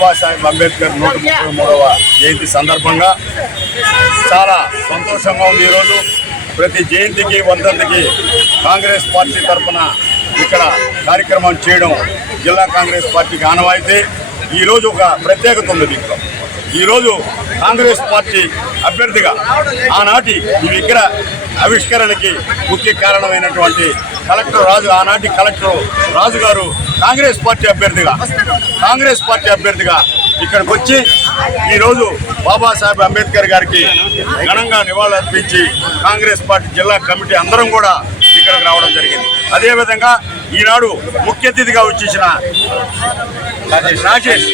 బాబాసాహెబ్ అంబేద్కర్ నూట ముప్పై మూడవ జయంతి సందర్భంగా చాలా సంతోషంగా ఉంది ఈరోజు. ప్రతి జయంతికి వందంతికి కాంగ్రెస్ పార్టీ తరఫున ఇక్కడ కార్యక్రమం చేయడం జిల్లా కాంగ్రెస్ పార్టీకి ఆనవాయితీ. ఈరోజు ఒక ప్రత్యేకత ఉంది దీంట్లో. ఈరోజు కాంగ్రెస్ పార్టీ అభ్యర్థిగా ఆనాటి ఈ విగ్రహ ఆవిష్కరణకి ముఖ్య కారణమైనటువంటి కలెక్టర్ రాజు ఆనాటి కలెక్టర్ రాజు గారు కాంగ్రెస్ పార్టీ అభ్యర్థిగా కాంగ్రెస్ పార్టీ అభ్యర్థిగా ఇక్కడికి వచ్చి ఈరోజు బాబాసాహెబ్ అంబేద్కర్ గారికి ఘనంగా నివాళులర్పించి కాంగ్రెస్ పార్టీ జిల్లా కమిటీ అందరం కూడా ఇక్కడికి రావడం జరిగింది. అదేవిధంగా ఈనాడు ముఖ్య అతిథిగా వచ్చేసిన రాజేష్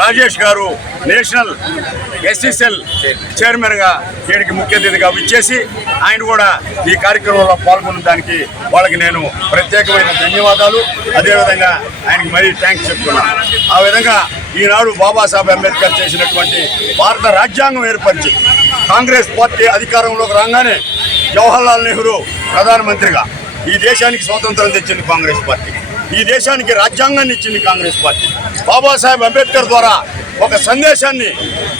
రాజేష్ గారు నేషనల్ ఎస్ఎస్ఎల్ చైర్మన్గా వీడికి ముఖ్య అతిథిగా ఇచ్చేసి ఆయన కూడా ఈ కార్యక్రమంలో పాల్గొన్న దానికి వాళ్ళకి నేను ప్రత్యేకమైన ధన్యవాదాలు. అదేవిధంగా ఆయనకి మరీ థ్యాంక్స్ చెప్తున్నాను. ఆ విధంగా ఈనాడు బాబాసాహెబ్ అంబేద్కర్ చేసినటువంటి భారత రాజ్యాంగం ఏర్పరిచి కాంగ్రెస్ పార్టీ అధికారంలోకి రాగానే జవహర్లాల్ నెహ్రూ ప్రధానమంత్రిగా ఈ దేశానికి స్వాతంత్రం తెచ్చింది కాంగ్రెస్ పార్టీ. ఈ దేశానికి రాజ్యాంగాన్ని ఇచ్చింది కాంగ్రెస్ పార్టీ. బాబాసాహెబ్ అంబేద్కర్ ద్వారా ఒక సందేశాన్ని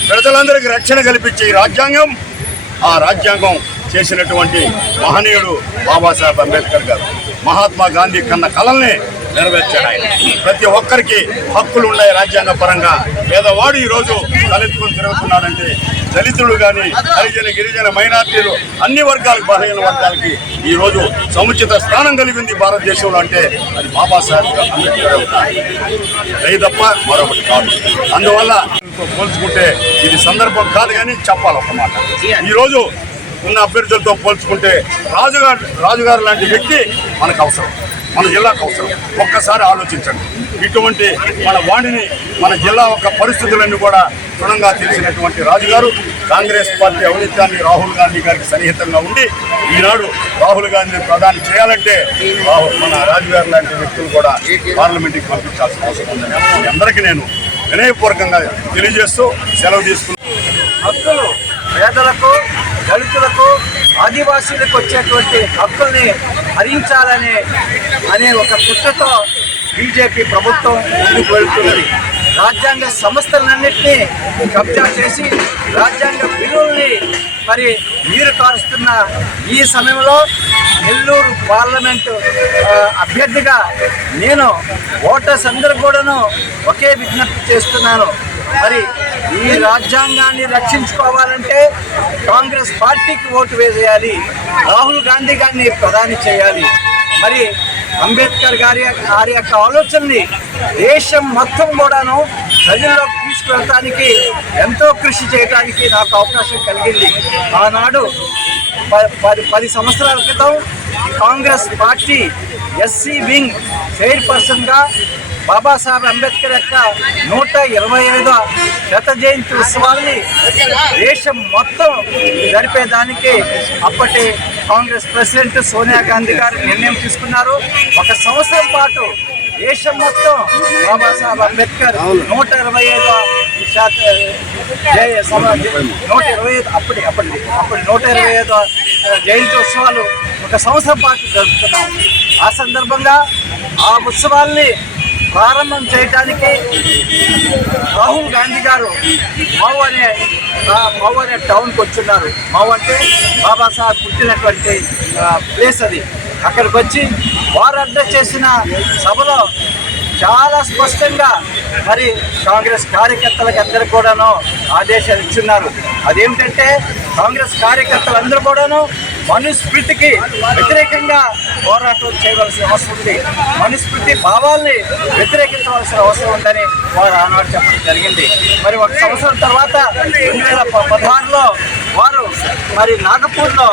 ప్రజలందరికీ రక్షణ కల్పించే ఈ రాజ్యాంగం ఆ రాజ్యాంగం చేసినటువంటి మహనీయుడు బాబాసాహెబ్ అంబేద్కర్ గారు. మహాత్మా గాంధీ కన్న కలల్ని నెరవేర్చాడు ఆయన ప్రతి ఒక్కరికి హక్కులు ఉన్నాయి రాజ్యాంగ పరంగా పేదవాడు ఈరోజు తలెత్తుకుని తిరుగుతున్నాడంటే దళితులు కానీ హరిజన గిరిజన మైనార్టీలు అన్ని వర్గాలకు బలహీన వర్గాలకి ఈ రోజు సముచిత స్థానం కలిగింది భారతదేశంలో అంటే అది బాబాసాహెబ్ అంబేద్కర్ దయ తప్ప మరొకటి కాదు. అందువల్ల పోల్చుకుంటే ఇది సందర్భం కాదు కానీ చెప్పాలి ఒక మాట. ఈరోజు ఉన్న అభ్యర్థులతో పోల్చుకుంటే రాజుగారు రాజుగారు లాంటి వ్యక్తి మనకు అవసరం. మన జిల్లాకు అవసరం ఒక్కసారి ఆలోచించండి. ఇటువంటి మన వాణిని మన జిల్లా యొక్క పరిస్థితులన్నీ కూడా క్షుణ్ణంగా తెలిసినటువంటి రాజుగారు కాంగ్రెస్ పార్టీ అవినీత్యాన్ని రాహుల్ గాంధీ గారికి సన్నిహితంగా ఉండి ఈనాడు రాహుల్ గాంధీని ప్రధాని చేయాలంటే రాహుల్ మన రాజుగారు లాంటి వ్యక్తులు కూడా పార్లమెంట్కి పంపించాల్సిన అవసరం ఉందని అందరికీ నేను వినయపూర్వకంగా తెలియజేస్తూ సెలవు తీసుకున్నాను పేదలకు దళితులకు ఆదివాసీలకు వచ్చేటువంటి హక్కుల్ని హరించాలనే అనే ఒక కుట్రతో బీజేపీ ప్రభుత్వం ముందుకు వెళుతున్నది. రాజ్యాంగ సంస్థలన్నింటినీ కబ్జా చేసి రాజ్యాంగ విలువల్ని మరి మీరు కారుస్తున్న ఈ సమయంలో నెల్లూరు పార్లమెంటు అభ్యర్థిగా నేను ఓటర్స్ అందరూ కూడాను ఒకే విజ్ఞప్తి చేస్తున్నాను. మరి ఈ రాజ్యాంగాన్ని రక్షించుకోవాలంటే కాంగ్రెస్ పార్టీకి ఓటు వేసేయాలి. రాహుల్ గాంధీ గారిని ప్రధాని చేయాలి. మరి అంబేద్కర్ గారి వారి యొక్క ఆలోచనని దేశం మొత్తం కూడాను ప్రజల్లోకి తీసుకువెళ్ళటానికి ఎంతో కృషి చేయడానికి నాకు అవకాశం కలిగింది. ఆనాడు ప- పది పది సంవత్సరాల క్రితం కాంగ్రెస్ పార్టీ ఎస్సీ వింగ్ చైర్పర్సన్గా బాబాసాహెబ్ అంబేద్కర్ యొక్క నూట ఇరవై ఐదో శత జయంతి ఉత్సవాల్ని దేశం మొత్తం జరిపేదానికి అప్పటి కాంగ్రెస్ ప్రెసిడెంట్ సోనియా గాంధీ గారు నిర్ణయం తీసుకున్నారు. ఒక సంవత్సరం పాటు దేశం మొత్తం బాబాసాహెబ్ అంబేద్కర్ నూట ఇరవై ఐదో శాత నూట ఇరవై ఐదు అప్పటి అప్పటి నూట ఇరవై ఐదో జయంతి ఉత్సవాలు ఒక సంవత్సరం పాటు జరుపుతున్నాం. ఆ సందర్భంగా ఆ ఉత్సవాల్ని ప్రారంభం చేయడానికి రాహుల్ గాంధీ గారు మావు అనే మావు అనే టౌన్కి వచ్చున్నారు. మావు అంటే బాబాసాహెబ్ పుట్టినటువంటి ప్లేస్ అది. అక్కడికి వచ్చి వారు అడ్రస్ చేసిన సభలో చాలా స్పష్టంగా మరి కాంగ్రెస్ కార్యకర్తలకు అందరూ కూడాను ఆదేశాలు ఇచ్చున్నారు. అదేమిటంటే కాంగ్రెస్ కార్యకర్తలు అందరూ కూడాను మనుస్మృతికి వ్యతిరేకంగా పోరాటం చేయవలసిన అవసరం ఉంది. మనుస్మృతి భావాల్ని వ్యతిరేకించవలసిన అవసరం ఉందని వారు ఆనాడు చెప్పడం జరిగింది. మరి ఒక సంవత్సరం తర్వాత రెండు వేల పదహారులో వారు మరి నాగపూర్లో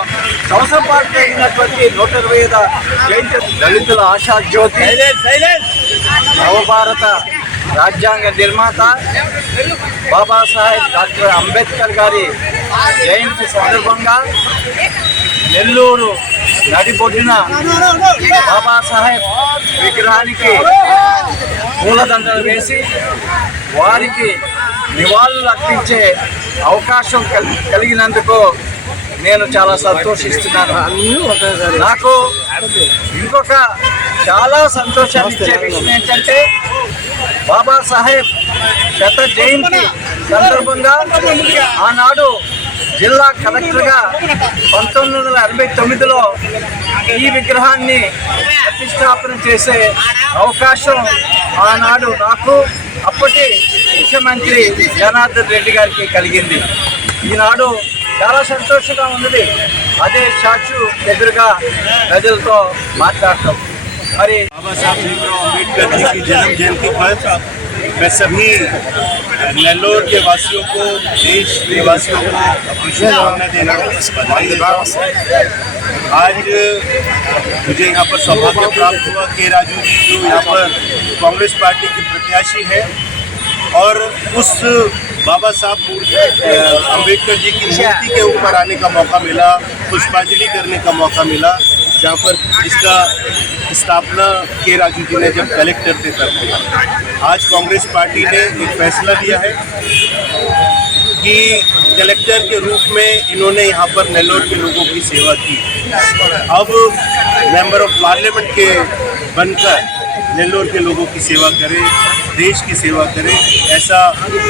సంవత్సరం పాటు జరిగినటువంటి నూట ఇరవై ఐదు జయంతి దళితుల ఆశా జ్యోతి నవభారత రాజ్యాంగ నిర్మాత బాబాసాహెబ్ డాక్టర్ అంబేద్కర్ గారి జయంతి సందర్భంగా నెల్లూరు నడిబొడ్డున బాబాసాహెబ్ విగ్రహానికి పూలదండలు వేసి వారికి నివాళులు అర్పించే అవకాశం కలిగినందుకు నేను చాలా సంతోషిస్తున్నాను. నాకు ఇంకొక చాలా సంతోషాన్ని ఇచ్చే విషయం ఏంటంటే బాబాసాహెబ్ శత జయంతి సందర్భంగా ఆనాడు జిల్లా కలెక్టర్గా పంతొమ్మిది వందల అరవై తొమ్మిదిలో ఈ విగ్రహాన్ని ప్రతిష్టాపన చేసే అవకాశం ఆనాడు నాకు అప్పటి ముఖ్యమంత్రి జనార్దన్ రెడ్డి గారికి కలిగింది. ఈనాడు చాలా సంతోషంగా ఉన్నది. అదే స్టాచ్యూ ఎదురుగా ప్రజలతో మాట్లాడటం. మరి बाबा साहब भीमराव अंबेडकर जी की जन्म जयंती पर मैं सभी नेल्लोर के वासियों को, देश के वासियों को अपनी शुभकामना देना आज मुझे यहाँ पर सौभाग्य प्राप्त हुआ के राजू जी जो यहाँ पर कांग्रेस पार्टी के प्रत्याशी हैं और उस बाबा साहब अंबेडकर जी की मूर्ति के ऊपर आने का मौका मिला, पुष्पांजलि करने का मौका मिला। जहाँ पर इसका स्थापना के राजू जी ने जब कलेक्टर थे तब आज कांग्रेस पार्टी ने एक फैसला लिया है कि कलेक्टर के रूप में इन्होंने यहाँ पर नेल्लोर के लोगों की सेवा की। अब मेंबर ऑफ़ पार्लियामेंट के बनकर नेल्लोर के लोगों की सेवा करें देश की सेवा करें ऐसा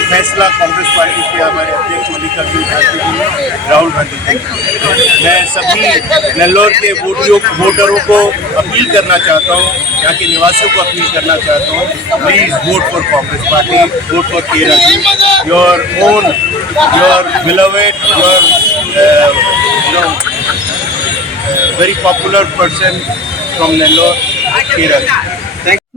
फैसला कांग्रेस पार्टी के हमारे अध्यक्ष मल्लिकार्जुन खड़गे जी राहुल गांधी जी। मैं सभी नेल्लोर के वोटियों वोटरों को अपील करना चाहता हूँ यहाँ के निवासियों को अपील करना चाहता हूँ please vote for Congress party vote for K Raju your own your beloved your uh, you know uh, very popular person from Nellore के राजू